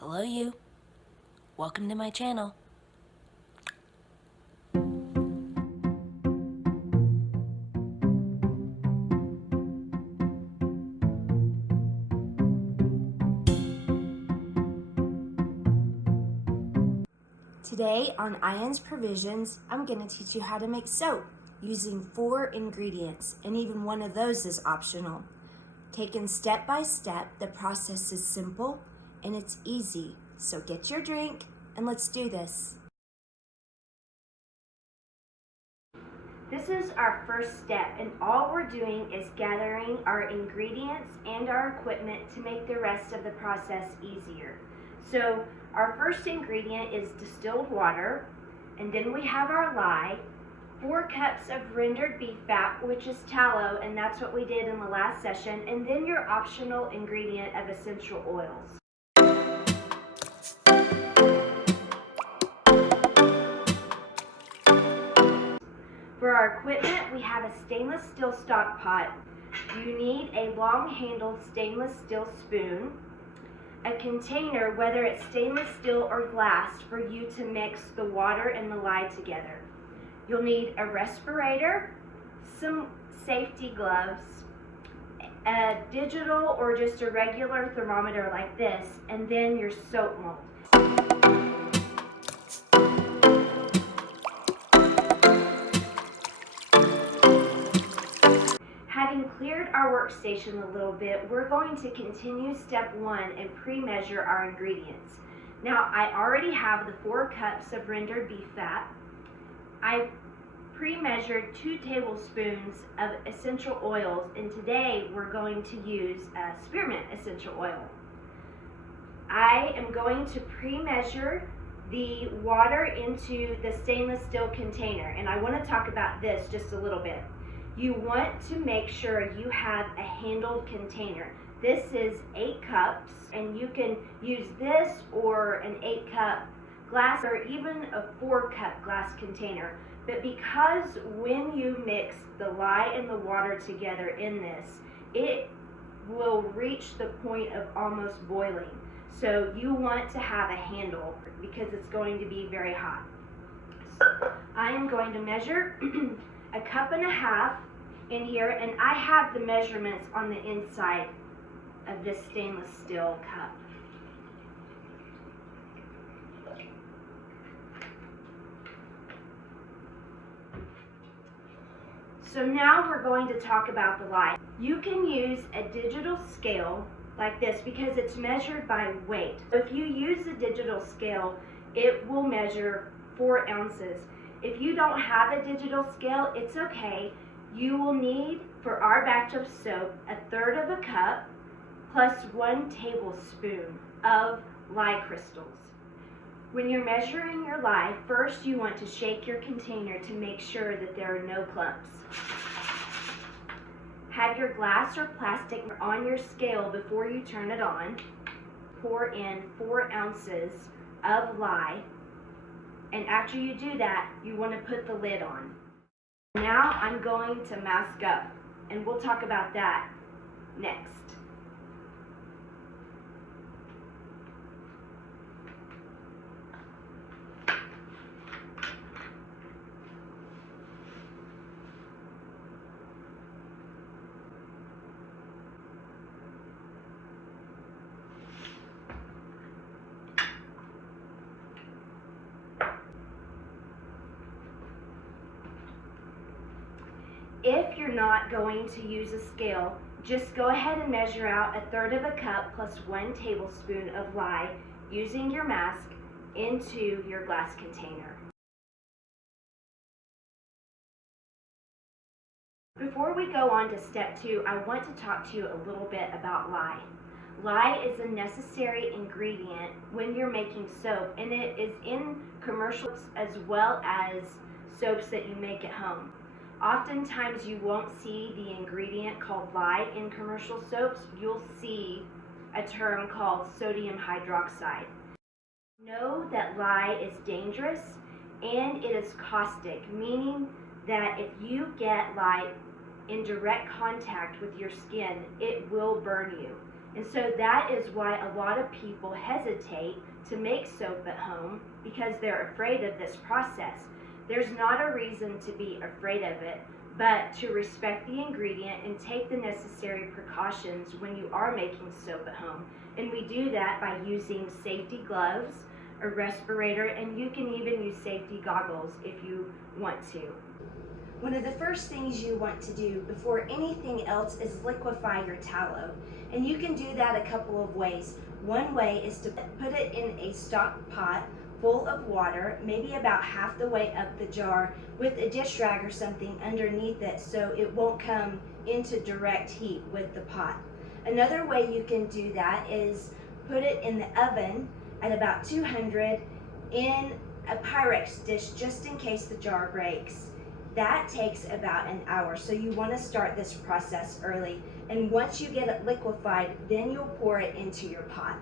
Hello you. Welcome to my channel. Today on Ian's Provisions, I'm going to teach you how to make soap using 4 ingredients, and even one of those is optional. Taken step by step, the process is simple and it's easy. So get your drink and let's do this. This is our first step, and all we're doing is gathering our ingredients and our equipment to make the rest of the process easier. So our first ingredient is distilled water, and then we have our lye, 4 cups of rendered beef fat, which is tallow, and that's what we did in the last session, and then your optional ingredient of essential oils. For our equipment, we have a stainless steel stock pot. You need a long-handled stainless steel spoon, a container, whether it's stainless steel or glass, for you to mix the water and the lye together. You'll need a respirator, some safety gloves, a digital or just a regular thermometer like this, and then your soap mold. Having cleared our workstation a little bit, we're going to continue step 1 and pre-measure our ingredients. Now, I already have the 4 cups of rendered beef fat. I pre-measured 2 tablespoons of essential oils, and today we're going to use spearmint essential oil. I am going to pre-measure the water into the stainless steel container, and I want to talk about this just a little bit. You want to make sure you have a handled container. This is 8 cups, and you can use this or an 8-cup glass or even a 4-cup glass container. But because when you mix the lye and the water together in this, it will reach the point of almost boiling. So you want to have a handle because it's going to be very hot. So I am going to measure 1.5 cups in here, and I have the measurements on the inside of this stainless steel cup. So now we're going to talk about the lye. You can use a digital scale like this because it's measured by weight. If you use a digital scale, it will measure 4 ounces. If you don't have a digital scale, it's okay. You will need, for our batch of soap, 1/3 cup plus 1 tablespoon of lye crystals. When you're measuring your lye, first you want to shake your container to make sure that there are no clumps. Have your glass or plastic on your scale before you turn it on. Pour in 4 ounces of lye, and after you do that, you want to put the lid on. Now I'm going to mask up, and we'll talk about that next. If you're not going to use a scale, just go ahead and measure out 1/3 cup plus 1 tablespoon of lye using your mask into your glass container. Before we go on to step 2, I want to talk to you a little bit about lye. Lye is a necessary ingredient when you're making soap, and it is in commercials as well as soaps that you make at home. Oftentimes you won't see the ingredient called lye in commercial soaps. You'll see a term called sodium hydroxide. Know that lye is dangerous and it is caustic, meaning that if you get lye in direct contact with your skin, it will burn you. And so that is why a lot of people hesitate to make soap at home, because they're afraid of this process. There's not a reason to be afraid of it, but to respect the ingredient and take the necessary precautions when you are making soap at home. And we do that by using safety gloves, a respirator, and you can even use safety goggles if you want to. One of the first things you want to do before anything else is liquefy your tallow. And you can do that a couple of ways. One way is to put it in a stock pot full of water, maybe about half the way up the jar, with a dish rag or something underneath it so it won't come into direct heat with the pot. Another way you can do that is put it in the oven at about 200 in a Pyrex dish just in case the jar breaks. That takes about an hour, so you want to start this process early. And once you get it liquefied, then you'll pour it into your pot.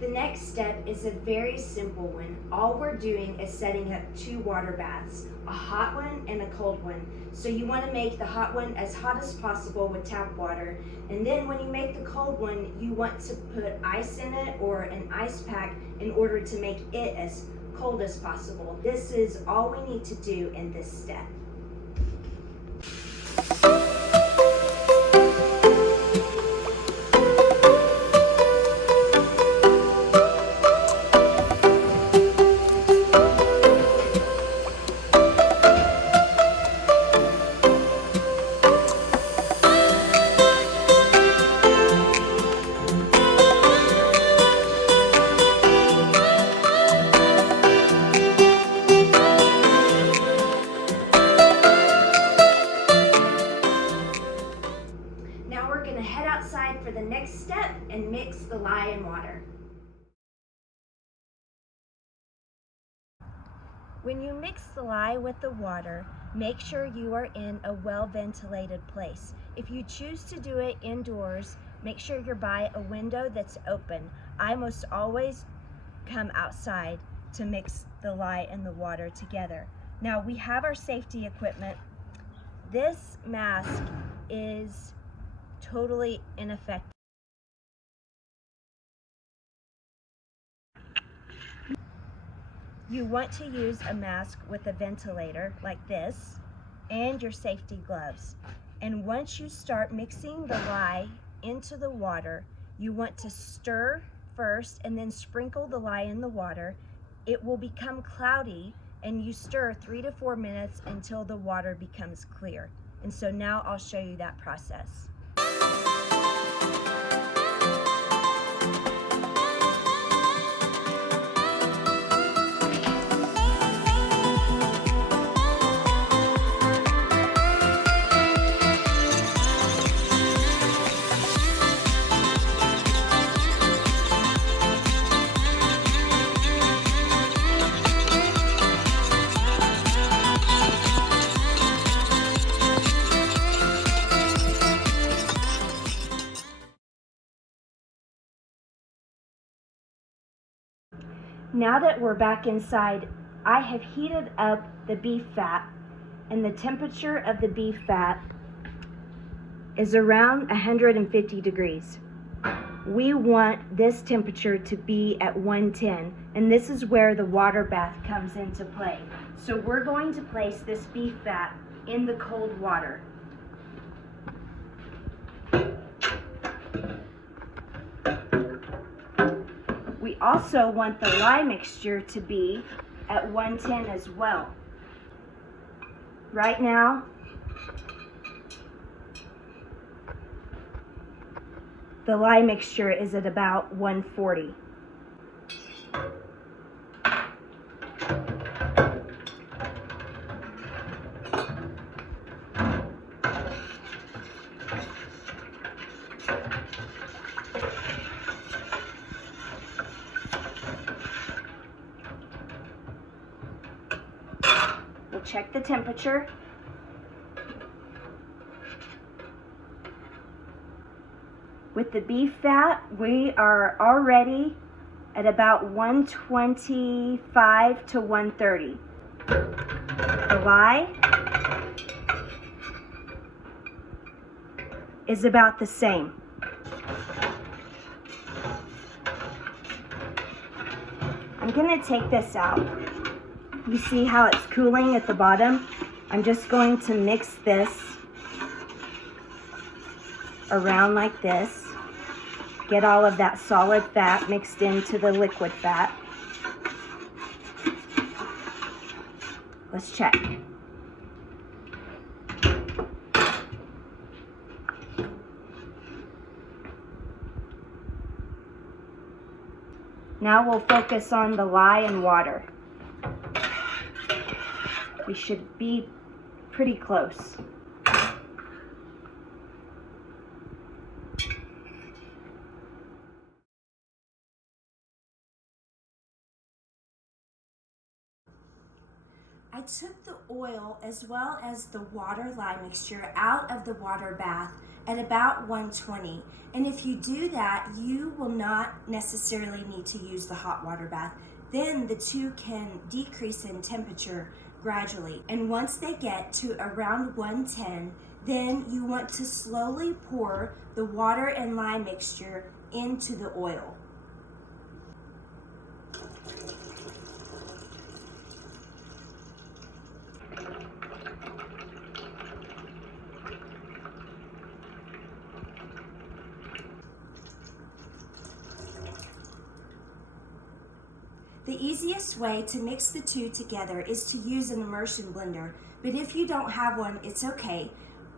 The next step is a very simple one. All we're doing is setting up 2 water baths, a hot one and a cold one. So you want to make the hot one as hot as possible with tap water. And then when you make the cold one, you want to put ice in it or an ice pack in order to make it as cold as possible. This is all we need to do in this step. Now we're going to head outside for the next step and mix the lye and water. When you mix the lye with the water, make sure you are in a well-ventilated place. If you choose to do it indoors, make sure you're by a window that's open. I most always come outside to mix the lye and the water together. Now we have our safety equipment. This mask is totally ineffective. You want to use a mask with a ventilator like this and your safety gloves. And once you start mixing the lye into the water, you want to stir first and then sprinkle the lye in the water. It will become cloudy and you stir 3 to 4 minutes until the water becomes clear. And so now I'll show you that process. Now that we're back inside, I have heated up the beef fat, and the temperature of the beef fat is around 150 degrees. We want this temperature to be at 110, and this is where the water bath comes into play. So we're going to place this beef fat in the cold water. We also want the lye mixture to be at 110 as well. Right now, the lye mixture is at about 140. We'll check the temperature. With the beef fat, we are already at about 125 to 130. The lye is about the same. I'm gonna take this out. You see how it's cooling at the bottom? I'm just going to mix this around like this. Get all of that solid fat mixed into the liquid fat. Let's check. Now we'll focus on the lye and water. We should be pretty close. I took the oil as well as the water lye mixture out of the water bath at about 120. And if you do that, you will not necessarily need to use the hot water bath. Then the two can decrease in temperature gradually. And once they get to around 110, then you want to slowly pour the water and lye mixture into the oil. The easiest way to mix the two together is to use an immersion blender, but if you don't have one, it's okay.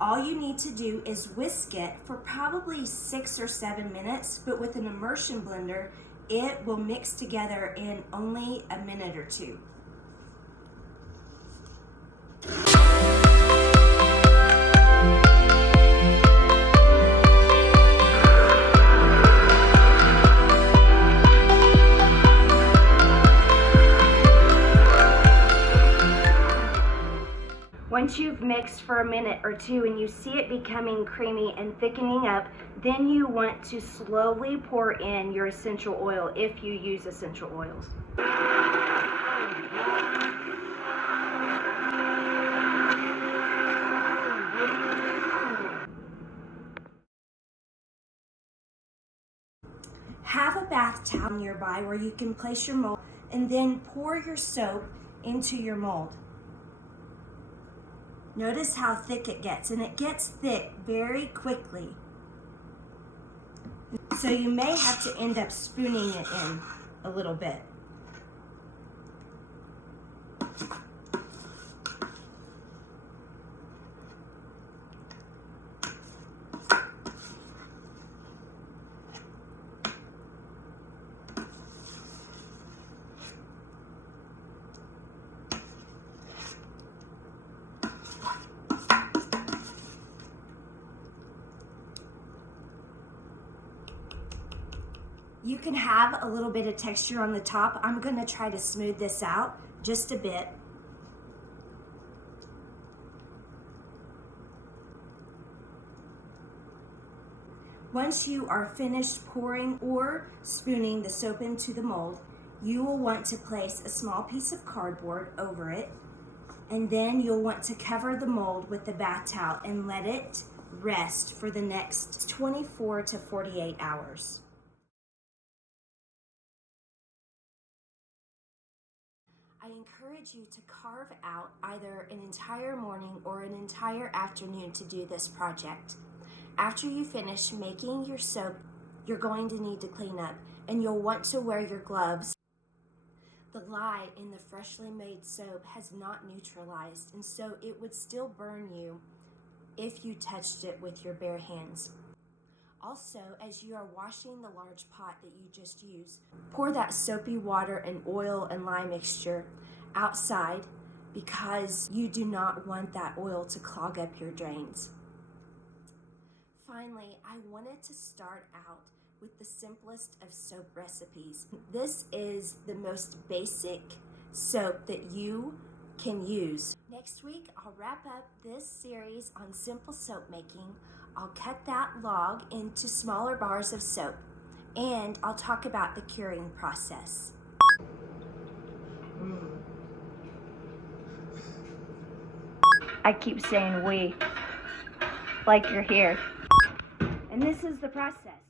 All you need to do is whisk it for probably 6 or 7 minutes, but with an immersion blender, it will mix together in only a minute or two. Once you've mixed for a minute or two and you see it becoming creamy and thickening up, then you want to slowly pour in your essential oil if you use essential oils. Have a bath towel nearby where you can place your mold and then pour your soap into your mold. Notice how thick it gets, and it gets thick very quickly. So you may have to end up spooning it in a little bit. You can have a little bit of texture on the top. I'm going to try to smooth this out just a bit. Once you are finished pouring or spooning the soap into the mold, you will want to place a small piece of cardboard over it, and then you'll want to cover the mold with the bath towel and let it rest for the next 24 to 48 hours. I encourage you to carve out either an entire morning or an entire afternoon to do this project. After you finish making your soap, you're going to need to clean up, and you'll want to wear your gloves. The lye in the freshly made soap has not neutralized, and so it would still burn you if you touched it with your bare hands. Also, as you are washing the large pot that you just used, pour that soapy water and oil and lye mixture outside because you do not want that oil to clog up your drains. Finally, I wanted to start out with the simplest of soap recipes. This is the most basic soap that you can use. Next week, I'll wrap up this series on simple soap making. I'll cut that log into smaller bars of soap, and I'll talk about the curing process. I keep saying we, like you're here. And this is the process.